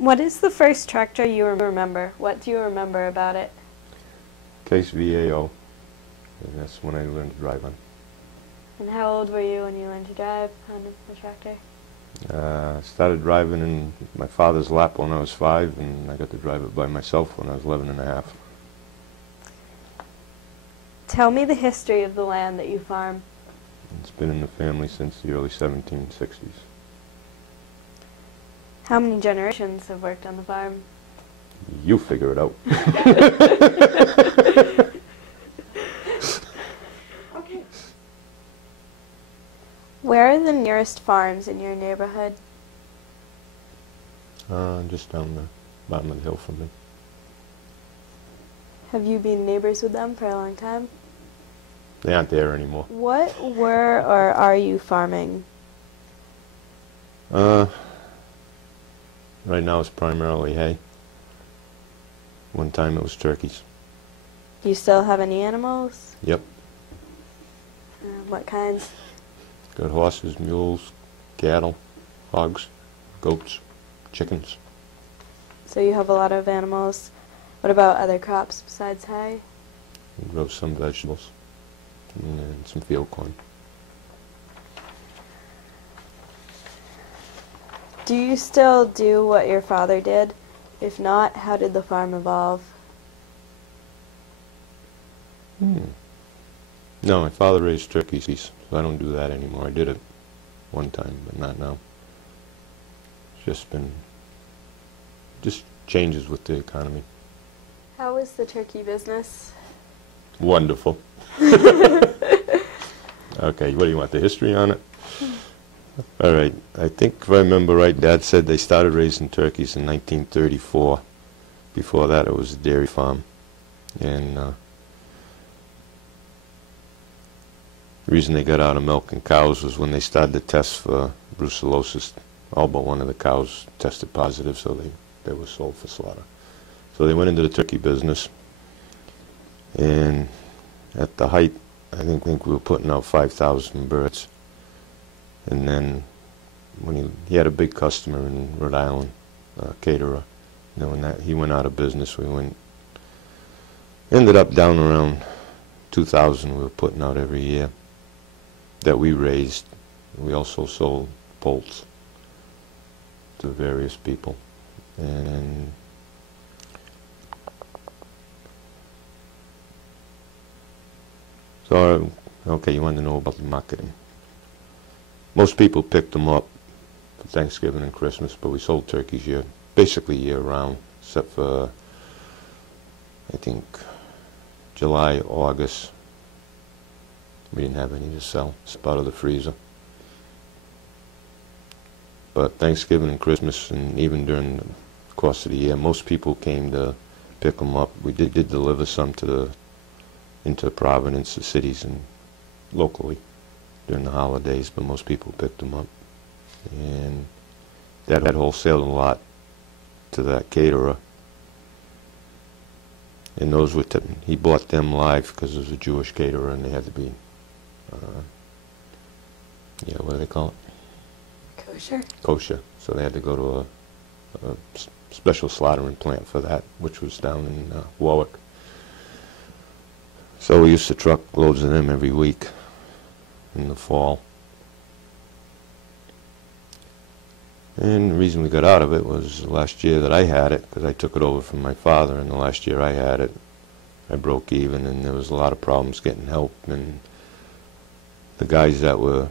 What is the first tractor you remember? What do you remember about it? Case VAO, and that's when I learned to drive on. And how old were you when you learned to drive on the tractor? I started driving in my father's lap when I was 5, and I got to drive it by myself when I was 11 and a half. Tell me the history of the land that you farm. It's been in the family since the early 1760s. How many generations have worked on the farm? You figure it out. Okay. Where are the nearest farms in your neighborhood? Just down the bottom of the hill from me. Have you been neighbors with them for a long time? They aren't there anymore. What were or are you farming? Right now it's primarily hay. One time it was turkeys. Do you still have any animals? Yep. What kinds? Got horses, mules, cattle, hogs, goats, chickens. So you have a lot of animals. What about other crops besides hay? We grow some vegetables and some field corn. Do you still do what your father did? If not, how did the farm evolve? No, my father raised turkeys, so I don't do that anymore. I did it one time, but not now. It's just changes with the economy. How is the turkey business? Wonderful. Okay, what do you want, the history on it? All right, I think if I remember right, Dad said they started raising turkeys in 1934. Before that, it was a dairy farm. And the reason they got out of milking cows was when they started the tests for brucellosis. All but one of the cows tested positive, so they were sold for slaughter. So they went into the turkey business. And at the height, I think we were putting out 5,000 birds. And then when he had a big customer in Rhode Island, caterer. You know, when he went out of business, ended up down around 2,000 we were putting out every year that we raised. We also sold poults to various people. And so, okay, you want to know about the marketing. Most people picked them up for Thanksgiving and Christmas, but we sold turkeys basically year-round, except for, I think, July, August. We didn't have any to sell. It's out of the freezer. But Thanksgiving and Christmas, and even during the course of the year, most people came to pick them up. We did deliver some into Providence, the cities, and locally during the holidays, but most people picked them up. And Dad had wholesaled a lot to that caterer. And those were, he bought them live because it was a Jewish caterer and they had to be, what do they call it? Kosher. Kosher. So they had to go to a special slaughtering plant for that, which was down in Warwick. So we used to truck loads of them every week in the fall. And the reason we got out of it was the last year that I had it, because I took it over from my father, and the last year I had it, I broke even, and there was a lot of problems getting help, and the guys that were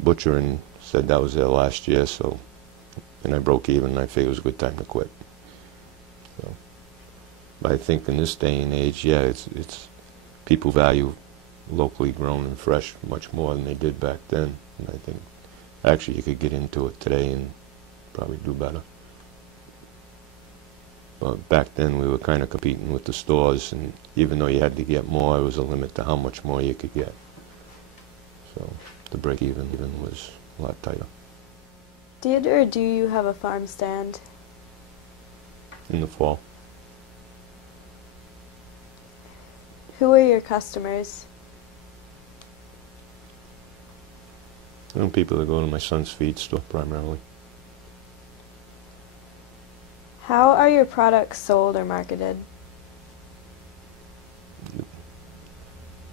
butchering said that was their last year, so, and I broke even, and I figured it was a good time to quit. So, but I think in this day and age, yeah, it's people value locally grown and fresh much more than they did back then, and I think actually you could get into it today and probably do better. But back then we were kind of competing with the stores, and even though you had to get more, there was a limit to how much more you could get. So the break even was a lot tighter. Did or do you have a farm stand? In the fall. Who are your customers? People that go to my son's feed store primarily. How are your products sold or marketed?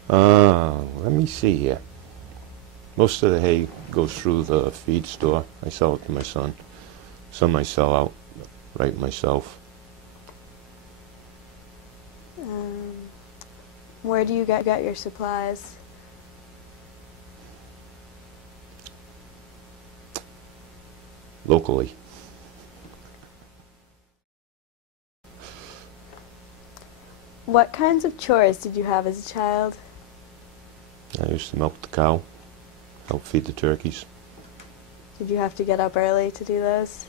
Let me see here. Most of the hay goes through the feed store. I sell it to my son. Some I sell out right myself. Where do you get your supplies? Locally. What kinds of chores did you have as a child? I used to milk the cow, help feed the turkeys. Did you have to get up early to do those?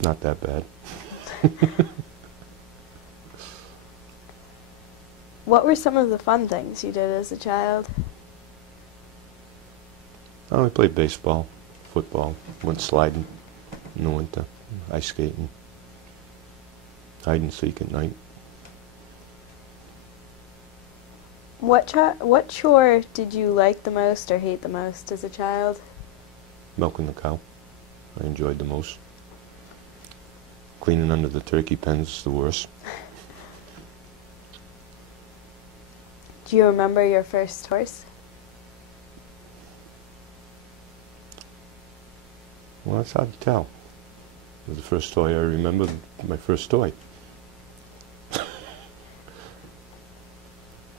Not that bad. What were some of the fun things you did as a child? Oh, we played baseball, football, went sliding in the winter, ice skating, hide and seek at night. What chore did you like the most or hate the most as a child? Milking the cow. I enjoyed the most. Cleaning under the turkey pens is the worst. Do you remember your first horse? Well, that's hard to tell. It was the first toy I remember, my first toy.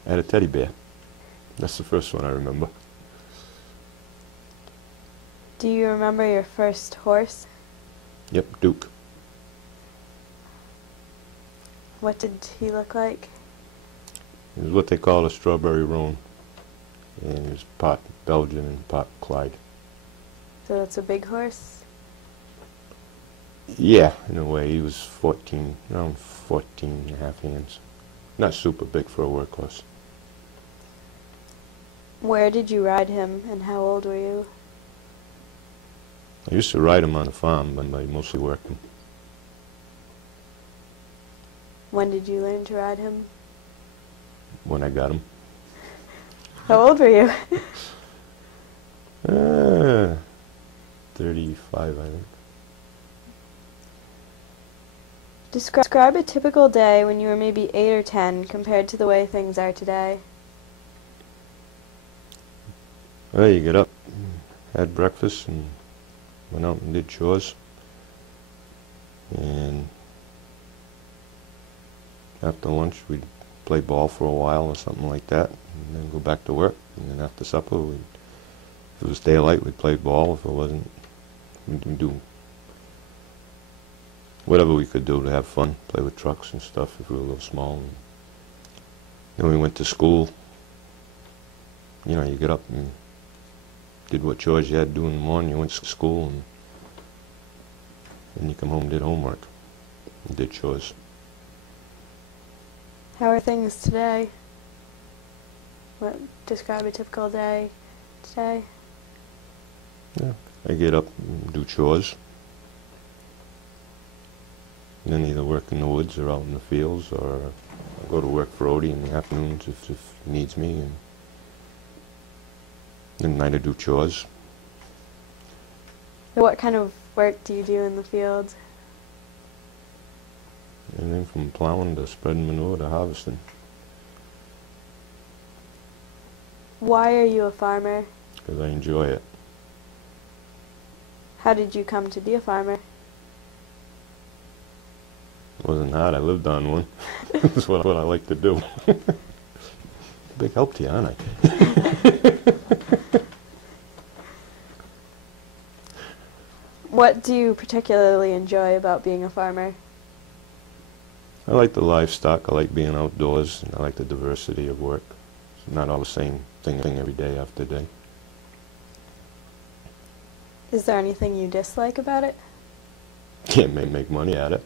I had a teddy bear. That's the first one I remember. Do you remember your first horse? Yep, Duke. What did he look like? He was what they call a strawberry roan. And he was part Belgian and part Clyde. So that's a big horse? Yeah, in a way. He was around 14 and a half hands. Not super big for a workhorse. Where did you ride him and how old were you? I used to ride him on the farm, but I mostly worked him. When did you learn to ride him? When I got him. How old were you? 35, I think. Describe a typical day when you were maybe 8 or 10 compared to the way things are today. Well, you get up, had breakfast, and went out and did chores. And after lunch, we'd play ball for a while or something like that, and then go back to work. And then after supper, if it was daylight, we'd play ball. If it wasn't, we'd do whatever we could do to have fun, play with trucks and stuff if we were a little small. And then we went to school. You know, you get up and did what chores you had to do in the morning. You went to school, and then you come home and did homework and did chores. How are things today? Describe a typical day today. Yeah, I get up and do chores. And then either work in the woods or out in the fields, or I go to work for Odie in the afternoons if he needs me. And then at night I do chores. What kind of work do you do in the field? Anything from plowing to spreading manure to harvesting. Why are you a farmer? Because I enjoy it. How did you come to be a farmer? It wasn't hard. I lived on one. That's what I like to do. Big help to you, aren't I? What do you particularly enjoy about being a farmer? I like the livestock. I like being outdoors. And I like the diversity of work. It's not all the same thing every day after day. Is there anything you dislike about it? Can't make money at it.